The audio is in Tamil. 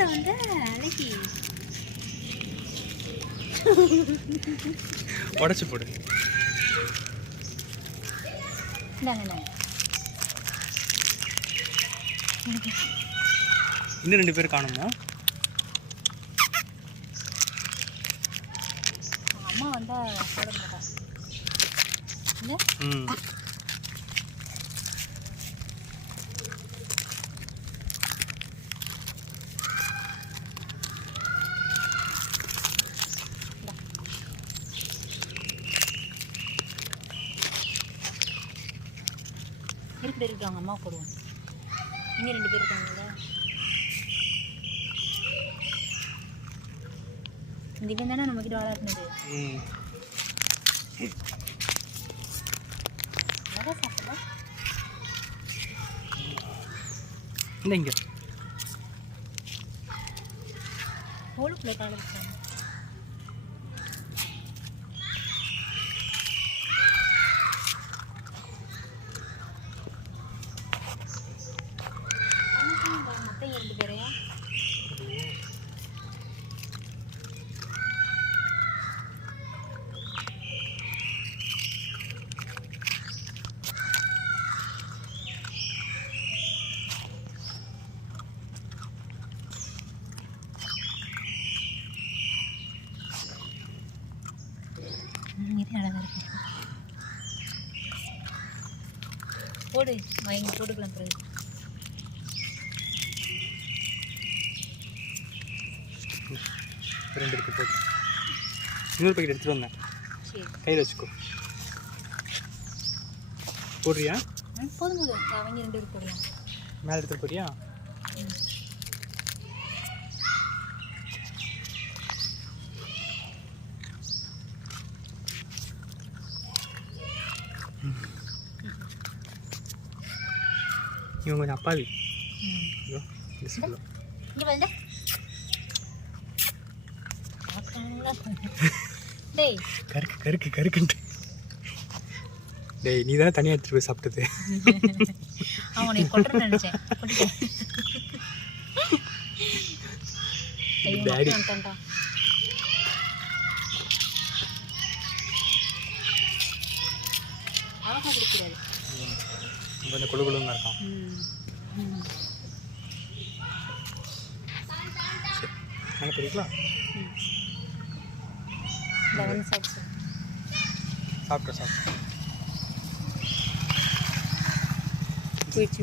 சாப்பிட வந்த அன்னைக்கு உடச்சி போடு. இன்னும் 2 பேர் காணுமா? அம்மா வந்தா சாப்பிட மாட்டா. இருக்கு அவங்க அம்மா போடுவோம். இன்னும் 2 பேர் இருக்காங்கல்ல. இந்த இவன் தானே நம்மக்கிட்ட விளையாடுனது. அழகா சாப்பிட இல்லை இங்கே ஹோலுக்குள்ளே கால வச்சாங்க. மொத்தம் 2 பேரையா? இது அழகாக இருக்கு. போடு வாங்கி போட்டுக்கலாம். பிறகு ரெண்டு இருக்கு போட்டு இன்னொரு பாக்கெட் எடுத்துகிட்டு வந்தேன். சரி கையில் வச்சுக்கோ. போடுறியா? போதும் போதும். அவங்க 2 பேர் போடலாம். மேலே எடுத்துகிட்டு போறியா? இவங்க கொஞ்சம் அப்பாவி. இங்கே வந்து டேய் கருக்கு கருக்கு கருக்குன்ட்டு. டேய் நீ தானே தனியாக எடுத்துகிட்டு போய் சாப்பிட்டது. அவன் நீ கொட்டுறேன்னு நினச்சேன். டாடி அழகாக குடிக்கிறாரு. கொஞ்சம் குழு குழுன்னு இருக்கான். நல்லா பிடிக்கலாம். சாப்பிட்டேன் போயிடுச்சு.